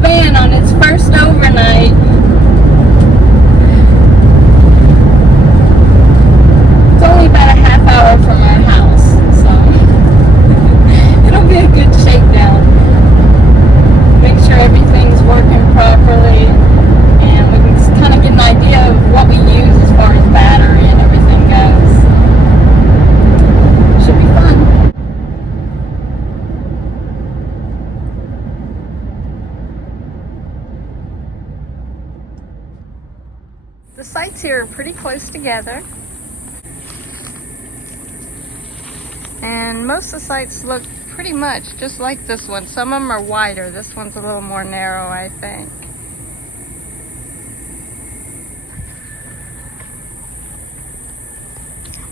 van on its first overnight. It's only about a half hour from our house, so it'll be a good shakedown. Make sure everything's working properly, and we can just kind of get an idea of what we use as far as battery and everything goes. Should be fun. The sites here are pretty close together, and most of the sites look pretty much just like this one. Some of them are wider. This one's a little more narrow, I think.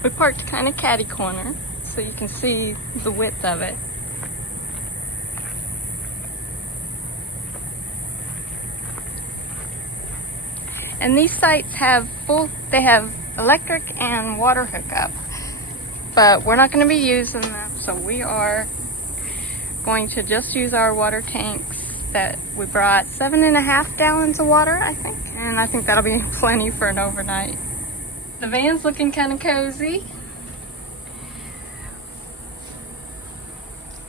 We parked kind of catty corner so you can see the width of it. And these sites have they have electric and water hookup, but we're not going to be using them, so we are going to just use our water tanks that we brought. 7.5 gallons of water, I think, and I think that'll be plenty for an overnight. The van's looking kind of cozy,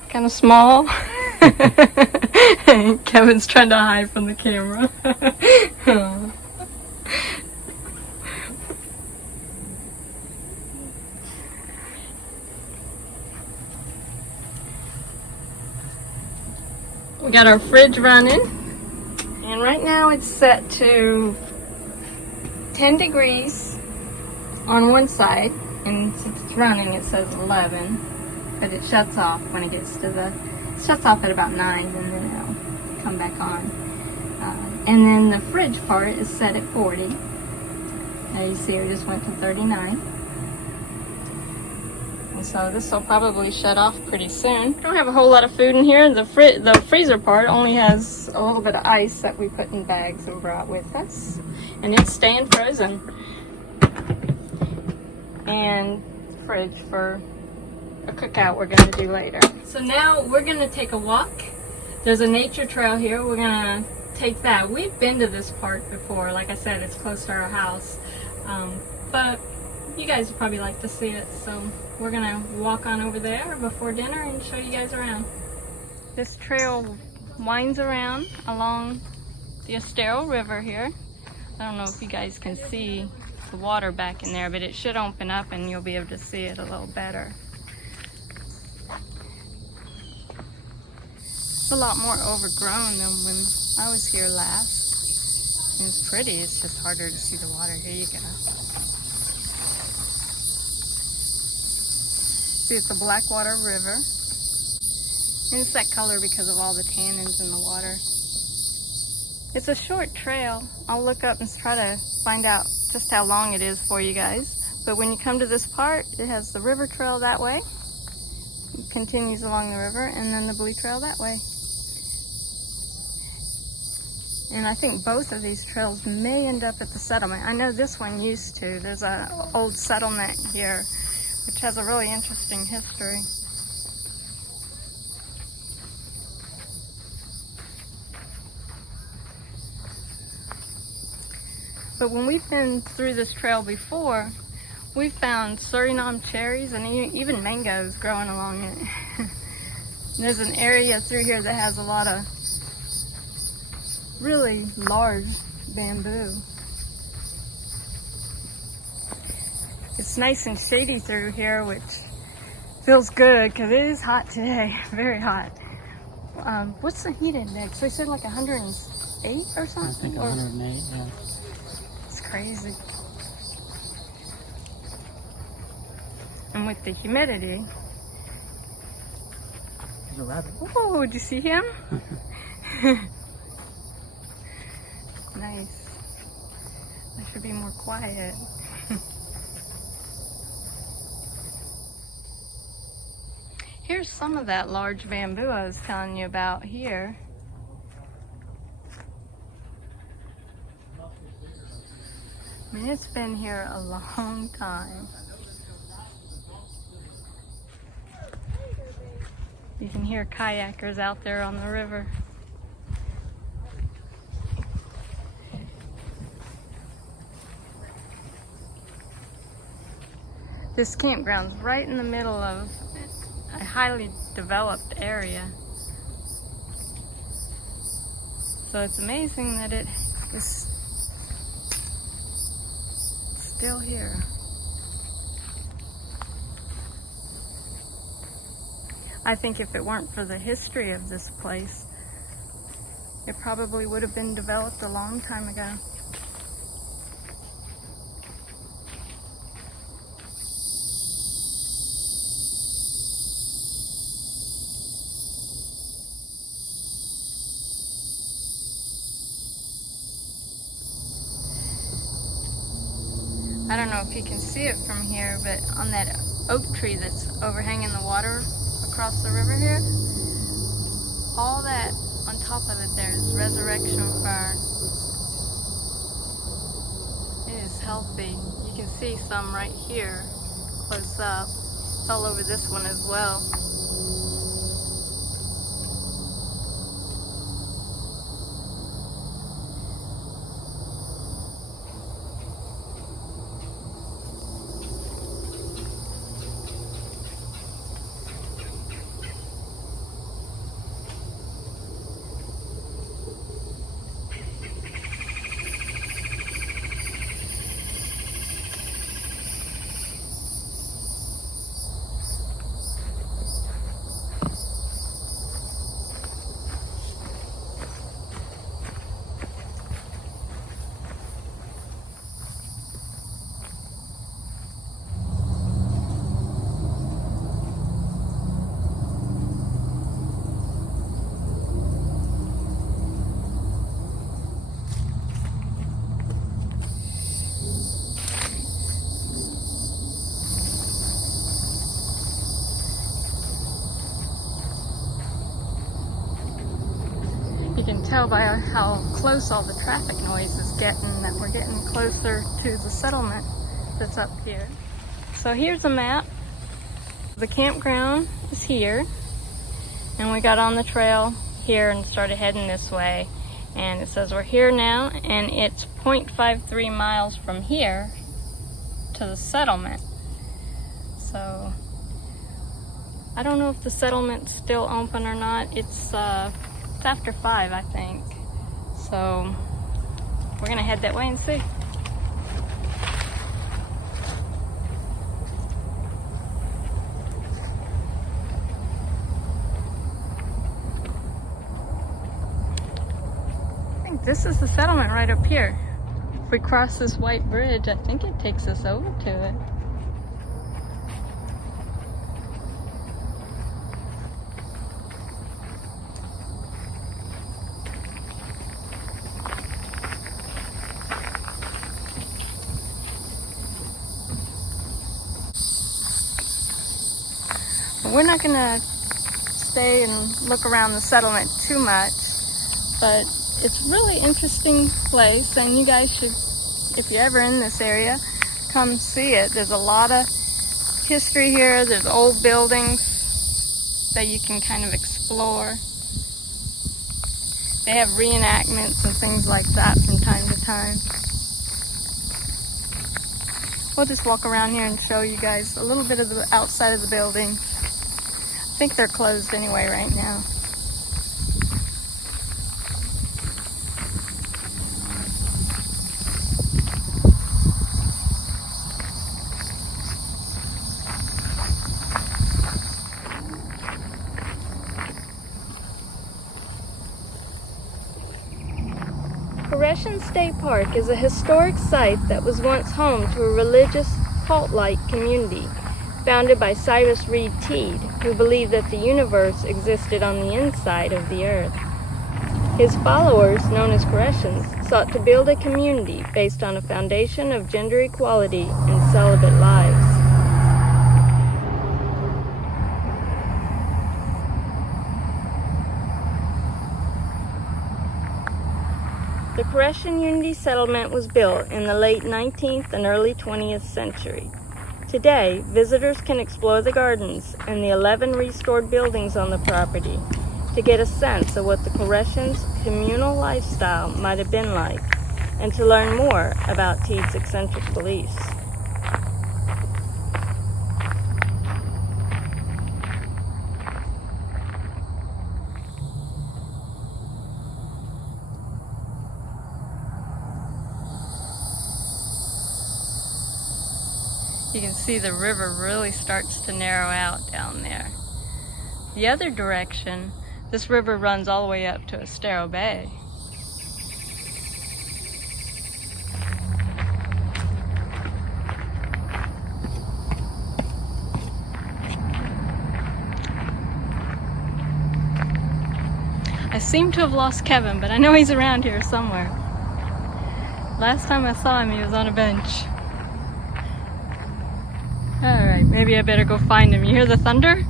kind of small. Kevin's trying to hide from the camera. We got our fridge running, and right now it's set to 10 degrees on one side, and since it's running it says 11, but it shuts off when it gets to it shuts off at about 9, and then it'll come back on. And then the fridge part is set at 40. Now you see it just went to 39. And so this will probably shut off pretty soon. We don't have a whole lot of food in here. The freezer part only has a little bit of ice that we put in bags and brought with us. And it's staying frozen. And fridge for a cookout we're going to do later. So now we're going to take a walk. There's a nature trail here. We're going to take that. We've been to this part before. Like I said, it's close to our house. But you guys would probably like to see it, so we're gonna walk on over there before dinner and show you guys around. This trail winds around along the Estero River here. I don't know if you guys can see the water back in there, but it should open up and you'll be able to see it a little better. It's a lot more overgrown than when I was here last. And it's pretty, it's just harder to see the water. Here you go. See, it's the Blackwater River. And it's that color because of all the tannins in the water. It's a short trail. I'll look up and try to find out just how long it is for you guys. But when you come to this part, it has the river trail that way. It continues along the river, and then the blue trail that way. And I think both of these trails may end up at the settlement. I know this one used to. There's an old settlement here, which has a really interesting history. But when we've been through this trail before, we've found Suriname cherries and even mangoes growing along it. There's an area through here that has a lot of really large bamboo. It's nice and shady through here, which feels good because it is hot today, very hot. What's the heat index? They said like 108 or something? I think 108, yeah. It's crazy. And with the humidity. There's a rabbit. Oh, did you see him? Nice. I should be more quiet. Here's some of that large bamboo I was telling you about here. I mean, it's been here a long time. You can hear kayakers out there on the river. This campground's right in the middle of a highly developed area. So it's amazing that it is still here. I think if it weren't for the history of this place, it probably would have been developed a long time ago. I don't know if you can see it from here, but on that oak tree that's overhanging the water across the river here, all that on top of it there is resurrection fern. It is healthy. You can see some right here close up. It's all over this one as well. You can tell by how close all the traffic noise is getting that we're getting closer to the settlement that's up here. So here's a map. The campground is here, and we got on the trail here and started heading this way. And it says we're here now, and it's 0.53 miles from here to the settlement. So I don't know if the settlement's still open or not. It's after 5, I think. So we're gonna head that way and see. I think this is the settlement right up here. If we cross this white bridge, I think it takes us over to it. We're not gonna stay and look around the settlement too much, but it's a really interesting place, and you guys should, if you're ever in this area, come see it. There's a lot of history here. There's old buildings that you can kind of explore. They have reenactments and things like that from time to time. We'll just walk around here and show you guys a little bit of the outside of the building. I think they're closed anyway right now. Koreshan State Park is a historic site that was once home to a religious, cult-like community founded by Cyrus Reed Teed, who believed that the universe existed on the inside of the earth. His followers, known as Koreshans, sought to build a community based on a foundation of gender equality and celibate lives. The Koreshan Unity Settlement was built in the late 19th and early 20th century. Today, visitors can explore the gardens and the 11 restored buildings on the property to get a sense of what the Koreshans' communal lifestyle might have been like, and to learn more about Teed's eccentric beliefs. You can see the river really starts to narrow out down there. The other direction, this river runs all the way up to Estero Bay. I seem to have lost Kevin, but I know he's around here somewhere. Last time I saw him, he was on a bench. Alright, maybe I better go find him. You hear the thunder?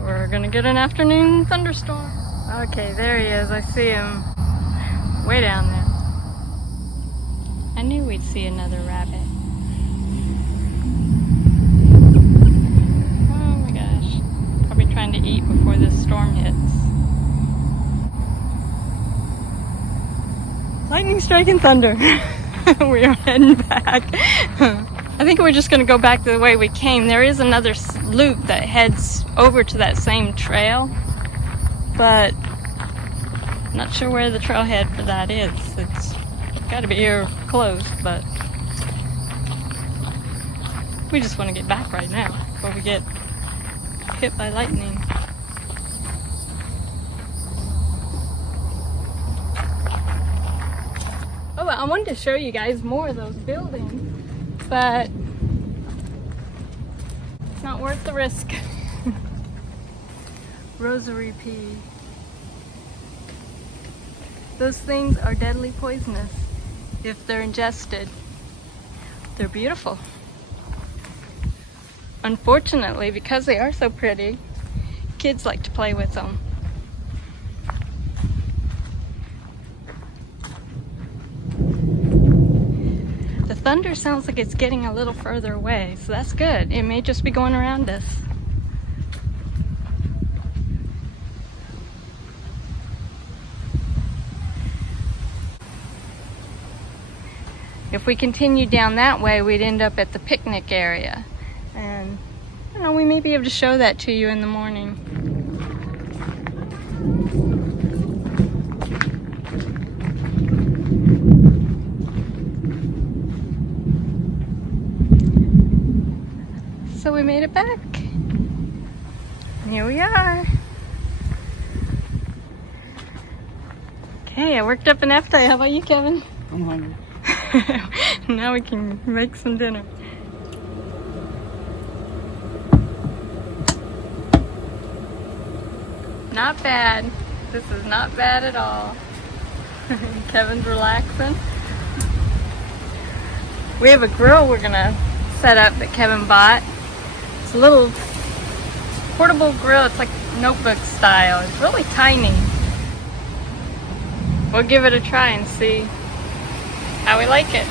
We're gonna get an afternoon thunderstorm. Okay, there he is. I see him way down there. I knew we'd see another rabbit. Oh my gosh. Probably trying to eat before this storm hits. Lightning, strike, and thunder. We are heading back. I think we're just going to go back the way we came. There is another loop that heads over to that same trail, but I'm not sure where the trailhead for that is. It's got to be here close, but we just want to get back right now before we get hit by lightning. Oh, I wanted to show you guys more of those buildings, but it's not worth the risk. Rosary pea. Those things are deadly poisonous if they're ingested. They're beautiful. Unfortunately, because they are so pretty, kids like to play with them. The thunder sounds like it's getting a little further away, so that's good. It may just be going around us. If we continued down that way, we'd end up at the picnic area. And, you know, we may be able to show that to you in the morning. So we made it back. And here we are. Okay, I worked up an appetite. How about you, Kevin? I'm hungry. Now we can make some dinner. Not bad. This is not bad at all. Kevin's relaxing. We have a grill we're gonna set up that Kevin bought. It's a little portable grill. It's like notebook style. It's really tiny. We'll give it a try and see how we like it.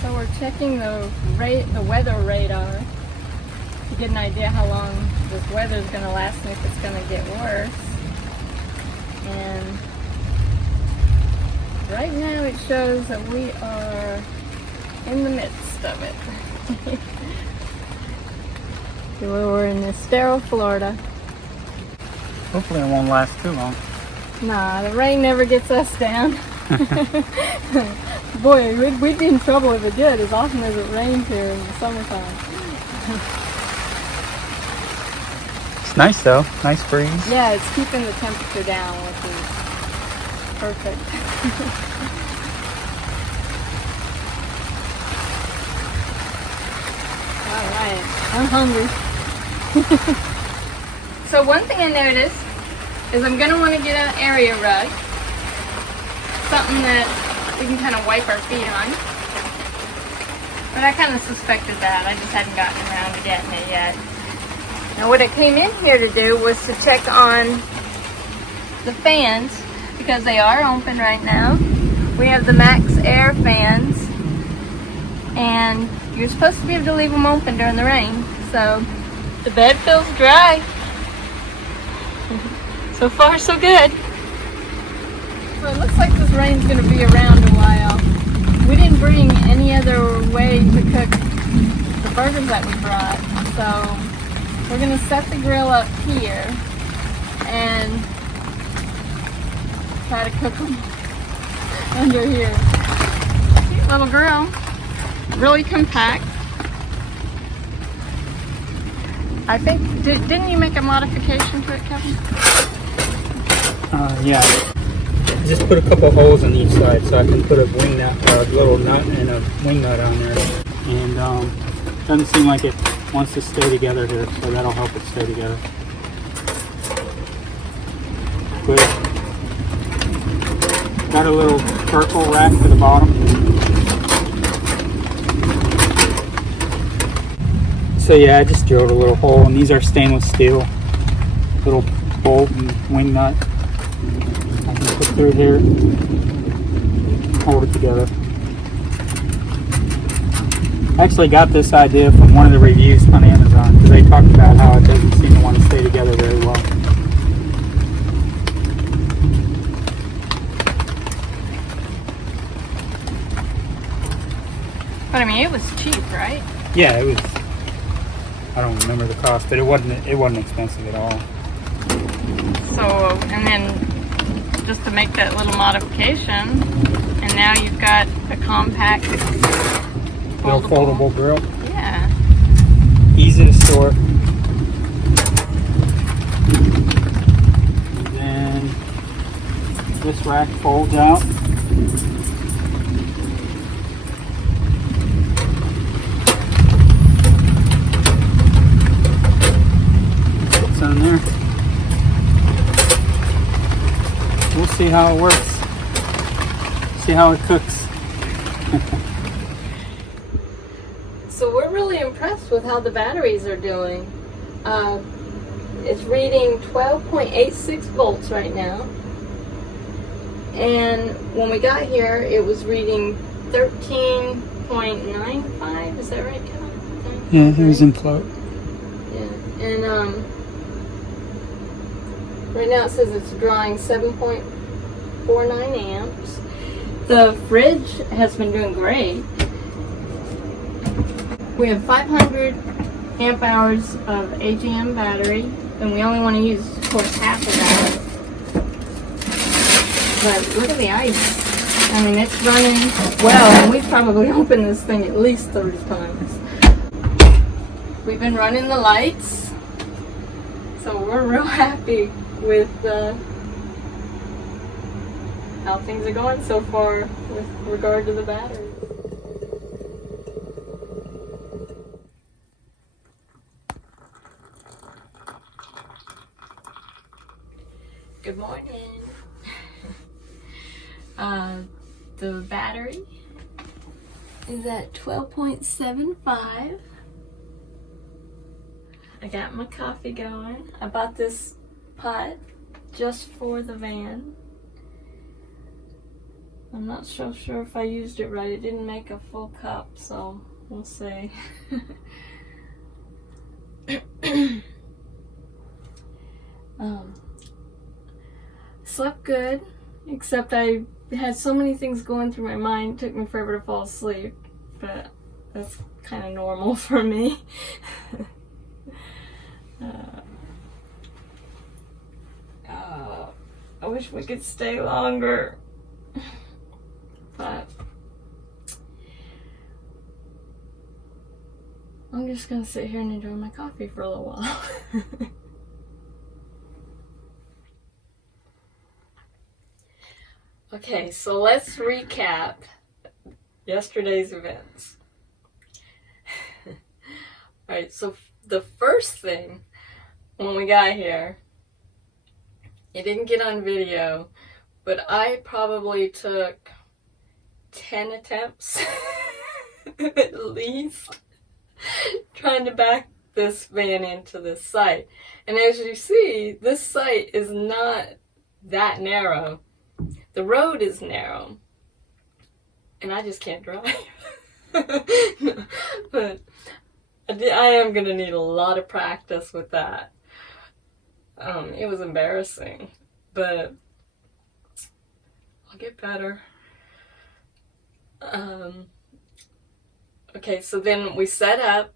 So we're checking the weather radar to get an idea how long this weather is going to last and if it's going to get worse. And right now it shows that we are in the midst of it. We're in Estero, Florida. Hopefully it won't last too long. Nah, the rain never gets us down. Boy, we'd be in trouble if it did, as often as it rains here in the summertime. It's nice though, nice breeze. Yeah, it's keeping the temperature down, which is perfect. Alright, I'm hungry. So one thing I noticed is I'm going to want to get an area rug. Something that we can kind of wipe our feet on. But I kind of suspected that. I just hadn't gotten around to getting it yet. Now what I came in here to do was to check on the fans because they are open right now. We have the Max Air fans and you're supposed to be able to leave them open during the rain. So the bed feels dry. So far so good. So it looks like this rain's going to be around a while. We didn't bring any other way to cook the burgers that we brought. So we're going to set the grill up here and try to cook them under here. Cute little grill. Really compact. I think, didn't you make a modification to it, Kevin? Yeah. I just put a couple holes on each side so I can put a wing nut, a little nut and a wing nut on there. And doesn't seem like it wants to stay together here, so that'll help it stay together. Good. Got a little circle rack to the bottom. So yeah, I just drilled a little hole, and these are stainless steel. Little bolt and wing nut. I can put through here, hold it together. I actually got this idea from one of the reviews on Amazon, because they talked about how it doesn't seem to want to stay together very well. But I mean, it was cheap, right? Yeah, it was. I don't remember the cost, but it wasn't expensive at all. So, and then just to make that little modification, and now you've got a compact Little foldable grill. Yeah. Easy to store. And then this rack folds out. Fits on there. We'll see how it works. See how it cooks. So we're really impressed with how the batteries are doing. It's reading 12.86 volts right now. And when we got here, it was reading 13.95. Is that right, Kevin? Yeah, it was in float. Yeah, and right now it says it's drawing 7.49 amps. The fridge has been doing great. We have 500 amp hours of AGM battery, and we only want to use, of course, half of that. But look at the ice. I mean, it's running well, and we've probably opened this thing at least 30 times. We've been running the lights, so we're real happy with how things are going so far with regard to the battery. Good morning. The battery is at 12.75. I got my coffee going. I bought this pot just for the van. I'm not so sure if I used it right. It didn't make a full cup, so we'll see. Slept good, except I had so many things going through my mind. It took me forever to fall asleep, but that's kind of normal for me. I wish we could stay longer, but I'm just gonna sit here and enjoy my coffee for a little while. Okay, so let's recap yesterday's events. Alright, so the first thing when we got here, it didn't get on video, but I probably took 10 attempts at least trying to back this van into this site. And as you see, this site is not that narrow. The road is narrow, and I just can't drive. But I am going to need a lot of practice with that. It was embarrassing, but I'll get better. Okay, so then we set up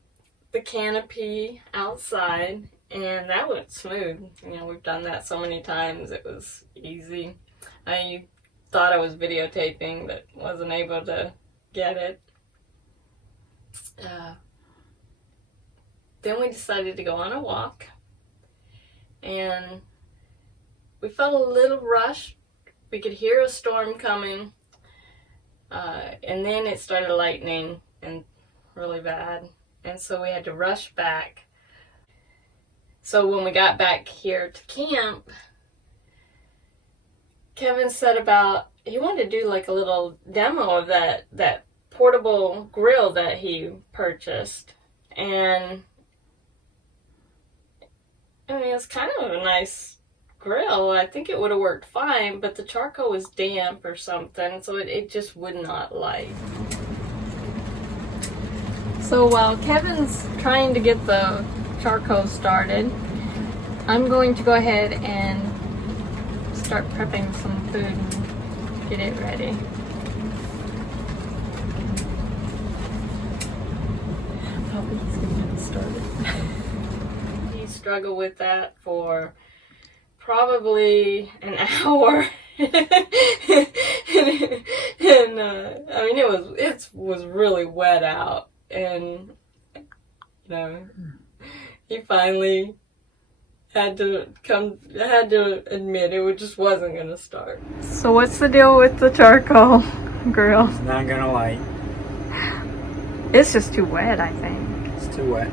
the canopy outside, and that went smooth. You know, we've done that so many times, it was easy. I thought I was videotaping, but wasn't able to get it. then we decided to go on a walk, and we felt a little rushed. We could hear a storm coming, and then it started lightning and really bad, and so we had to rush back. So when we got back here to camp, Kevin said he wanted to do like a little demo of that portable grill that he purchased. And I mean, it's kind of a nice grill. I think it would have worked fine, but the charcoal was damp or something, so it just would not light. So while Kevin's trying to get the charcoal started, I'm going to go ahead and start prepping some food and get it ready. Probably he's gonna get it started. He struggled with that for probably an hour. and I mean, it was really wet out, and he finally had to admit it just wasn't gonna start. So what's the deal with the charcoal grill? It's not gonna light. It's just too wet, I think. It's too wet.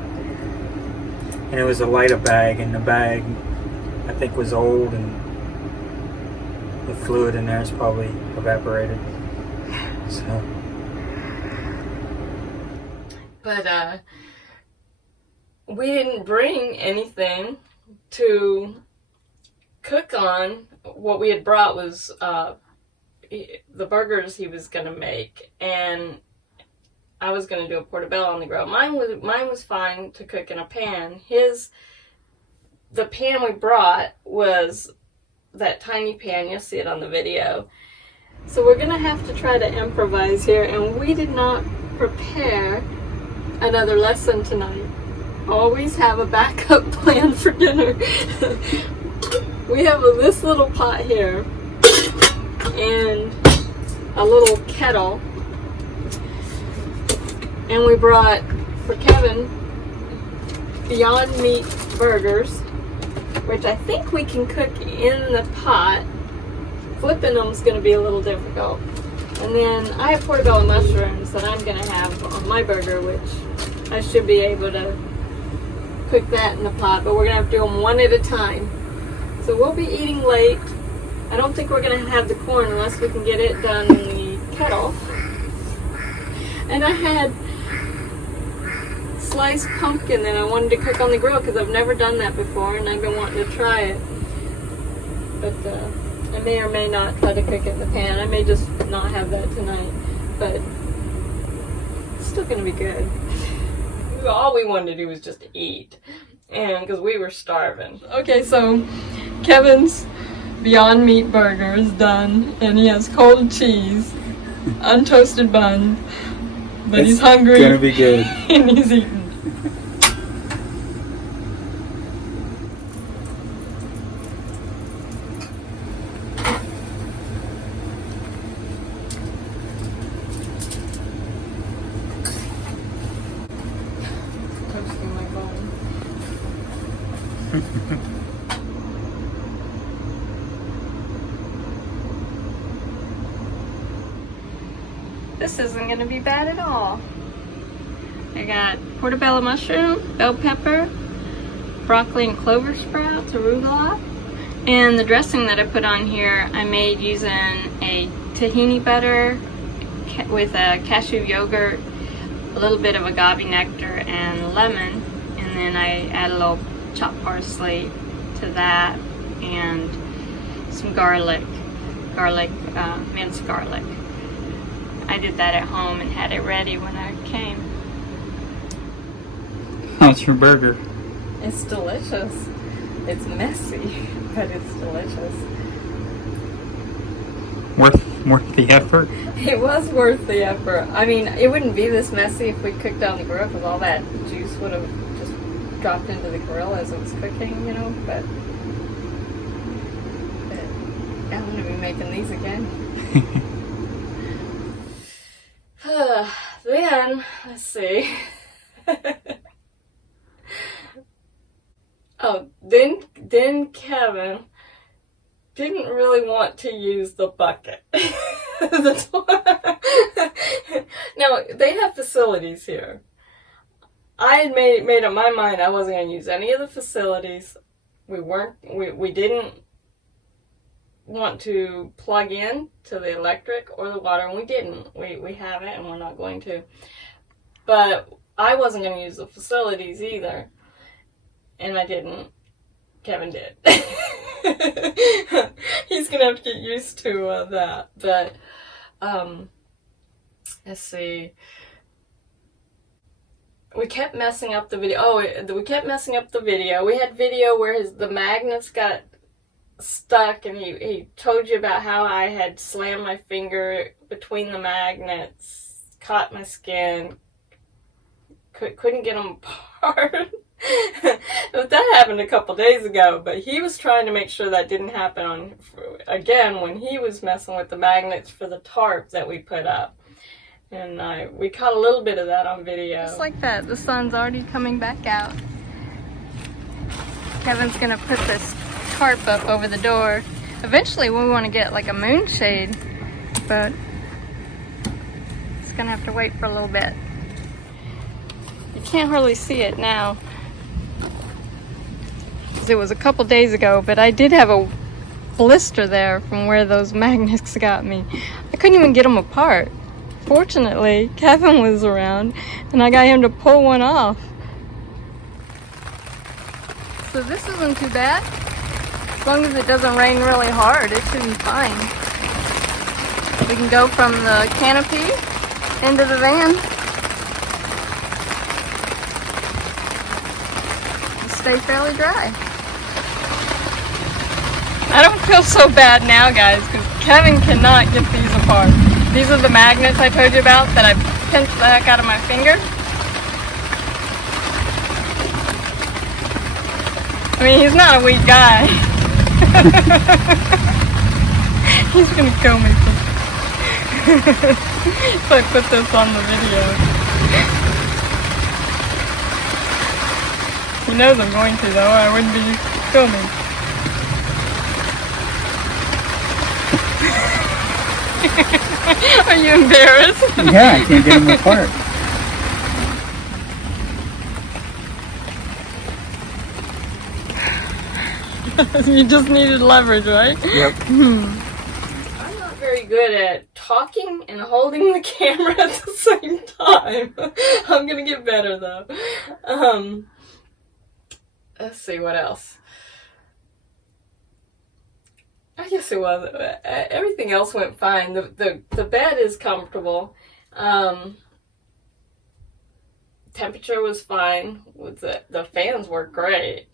And it was a lighter bag, and the bag, I think, was old, and the fluid in there is probably evaporated. So. But we didn't bring anything to cook on. What we had brought was the burgers he was gonna make, and I was gonna do a portobello on the grill. Mine was fine to cook in a pan. The pan we brought was that tiny pan. You'll see it on the video. So we're gonna have to try to improvise here, and we did not prepare another lesson tonight. Always have a backup plan for dinner. We have this little pot here and a little kettle, and we brought for Kevin Beyond Meat burgers, which I think we can cook in the pot. Flipping them is going to be a little difficult. And then I have portobello mushrooms that I'm going to have on my burger, which I should be able to cook that in the pot, but we're going to have to do them one at a time. So we'll be eating late. I don't think we're going to have the corn unless we can get it done in the kettle. And I had sliced pumpkin that I wanted to cook on the grill because I've never done that before, and I've been wanting to try it. But I may or may not try to cook it in the pan. I may just not have that tonight, but it's still going to be good. All we wanted to do was just eat, and because we were starving. Okay, so Kevin's Beyond Meat burger is done, and he has cold cheese, untoasted buns, but he's hungry. It's gonna be good. And he's eating. Toasting my bone. This isn't going to be bad at all. I got portobello mushroom, bell pepper, broccoli and clover sprouts, arugula, and the dressing that I put on here I made using a tahini butter with a cashew yogurt, a little bit of agave nectar, and lemon, and then I add a little chopped parsley to that and some minced garlic. I did that at home and had it ready when I came. How's your burger? It's delicious. It's messy, but it's delicious. Worth the effort? It was worth the effort. I mean, it wouldn't be this messy if we cooked on the grill, because all that juice would have just dropped into the grill as it was cooking, you know, but I'm going to be making these again. Then, let's see. then Kevin didn't really want to use the bucket. Now, they have facilities here. I had made up my mind I wasn't going to use any of the facilities. We didn't want to plug in to the electric or the water, and we didn't. We haven't, and we're not going to. But I wasn't going to use the facilities either, and I didn't. Kevin did. He's going to have to get used to that. But, let's see. We kept messing up the video. We kept messing up the video. We had video where the magnets got stuck, and he told you about how I had slammed my finger between the magnets, caught my skin, couldn't get them apart. But that happened a couple days ago, but he was trying to make sure that didn't happen again when he was messing with the magnets for the tarp that we put up. And we caught a little bit of that on video. Just like that, the sun's already coming back out. Kevin's gonna put this tarp up over the door. Eventually we want to get like a moonshade, but it's gonna have to wait for a little bit. You can't hardly see it now. It was a couple days ago, but I did have a blister there from where those magnets got me. I couldn't even get them apart. Fortunately, Kevin was around, and I got him to pull one off. So this isn't too bad. As long as it doesn't rain really hard, it should be fine. We can go from the canopy into the van. Stay fairly dry. I don't feel so bad now, guys, because Kevin cannot get these apart. These are the magnets I told you about that I pinched the heck out of my finger. I mean, he's not a weak guy. He's gonna kill me. So I put this on the video. He knows I'm going to, though, or I wouldn't be filming. Are you embarrassed? Yeah, I can't get them apart. You just needed leverage, right? Yep. I'm not very good at talking and holding the camera at the same time. I'm gonna get better though. Let's see what else. I guess it was. Everything else went fine. The bed is comfortable. Temperature was fine. With the fans work great.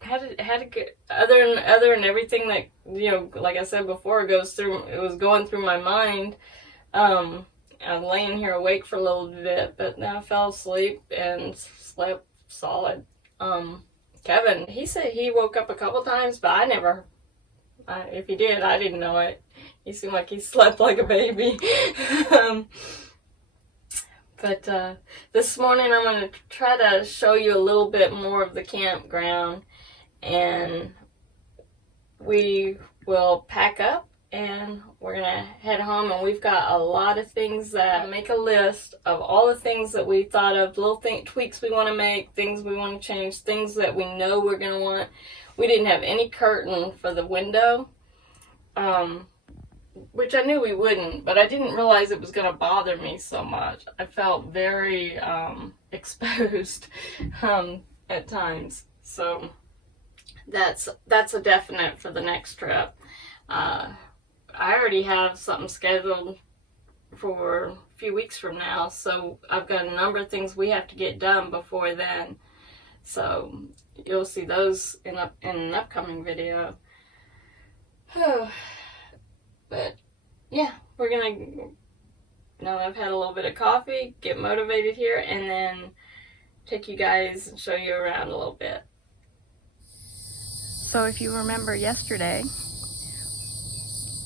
Had a good, other than everything that, you know, like I said before, it was going through my mind. I was laying here awake for a little bit, but then I fell asleep and slept solid. Kevin, he said he woke up a couple times, but if he did, I didn't know it. He seemed like he slept like a baby. But this morning I'm going to try to show you a little bit more of the campground, and we will pack up and we're going to head home. And we've got a lot of things that make a list of all the things that we thought of, little tweaks we want to make, things we want to change, things that we know we're going to want. We didn't have any curtain for the window, which I knew we wouldn't, but I didn't realize it was going to bother me so much. I felt very exposed at times. So that's a definite for the next trip. I already have something scheduled for a few weeks from now, so I've got a number of things we have to get done before then. So you'll see those in an upcoming video. But yeah, we're gonna, now that I've had a little bit of coffee, get motivated here, and then take you guys and show you around a little bit. So if you remember yesterday,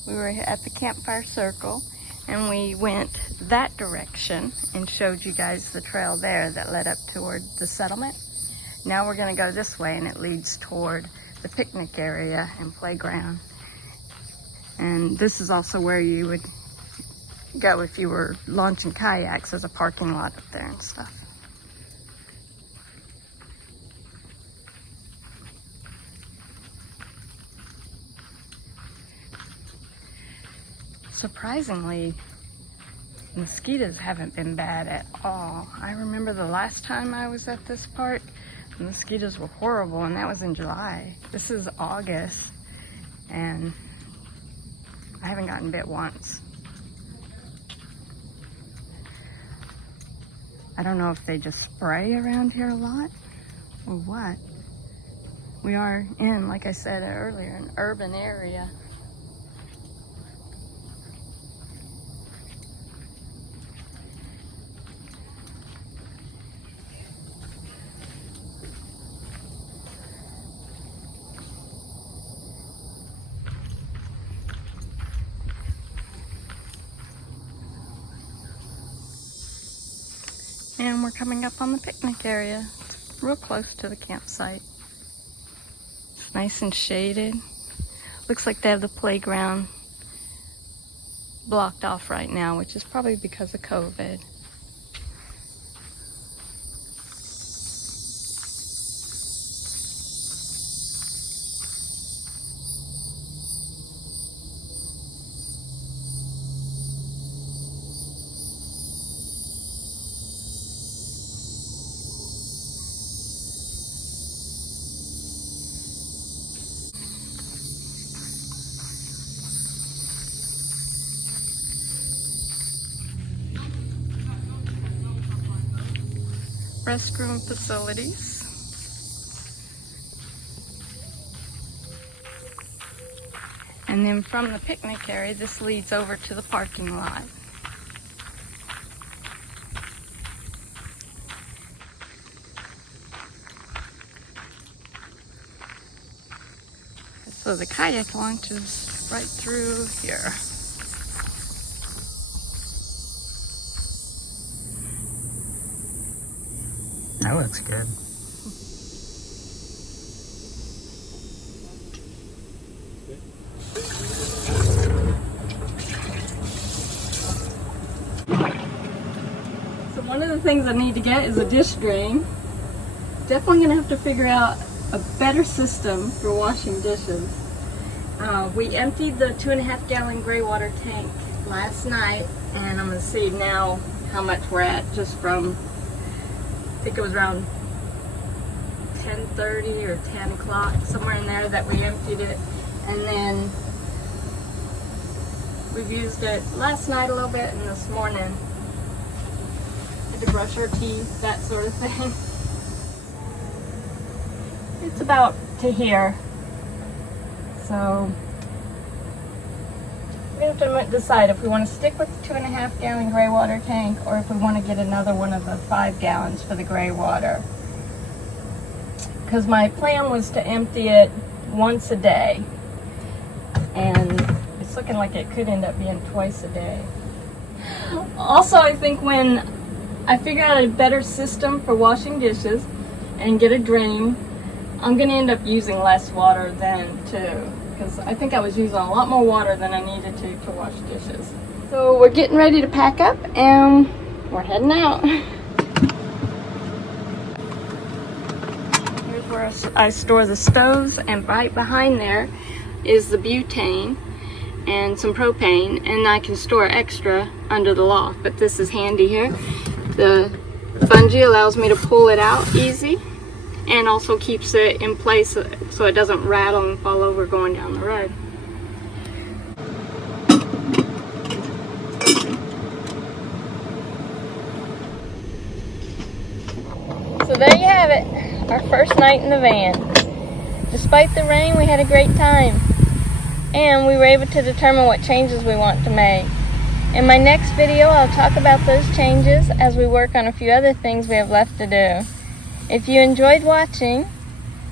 we were at the campfire circle, and we went that direction and showed you guys the trail there that led up toward the settlement. Now we're going to go this way, and it leads toward the picnic area and playground. And this is also where you would go if you were launching kayaks. There's a parking lot up there and stuff. Surprisingly, mosquitoes haven't been bad at all. I remember the last time I was at this part, the mosquitoes were horrible, and that was in July. This is August, and I haven't gotten bit once. I don't know if they just spray around here a lot or what. We are in, like I said earlier, an urban area. And we're coming up on the picnic area. It's real close to the campsite. It's nice and shaded. Looks like they have the playground blocked off right now, which is probably because of COVID. Restroom facilities. And then from the picnic area, this leads over to the parking lot. So the kayak launch is right through here. That looks good. So one of the things I need to get is a dish drain. Definitely gonna have to figure out a better system for washing dishes. We emptied the 2.5 gallon gray water tank last night, and I'm gonna see now how much we're at just from, I think it was around 10:30 or 10 o'clock, somewhere in there, that we emptied it. And then we've used it last night a little bit and this morning. Had to brush our teeth, that sort of thing. It's about to here. So we have to decide if we want to stick with the 2.5 gallon gray water tank, or if we want to get another one of the 5 gallons for the gray water. Because my plan was to empty it once a day, and it's looking like it could end up being twice a day. Also, I think when I figure out a better system for washing dishes and get a drain, I'm going to end up using less water then too. Because I think I was using a lot more water than I needed to wash dishes. So we're getting ready to pack up and we're heading out. Here's where I store the stoves, and right behind there is the butane and some propane, and I can store extra under the loft, but this is handy here. The bungee allows me to pull it out easy, and also keeps it in place so it doesn't rattle and fall over going down the road. So there you have it, our first night in the van. Despite the rain, we had a great time, and we were able to determine what changes we want to make. In my next video, I'll talk about those changes as we work on a few other things we have left to do. If you enjoyed watching,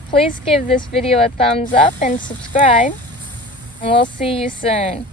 please give this video a thumbs up and subscribe, and we'll see you soon.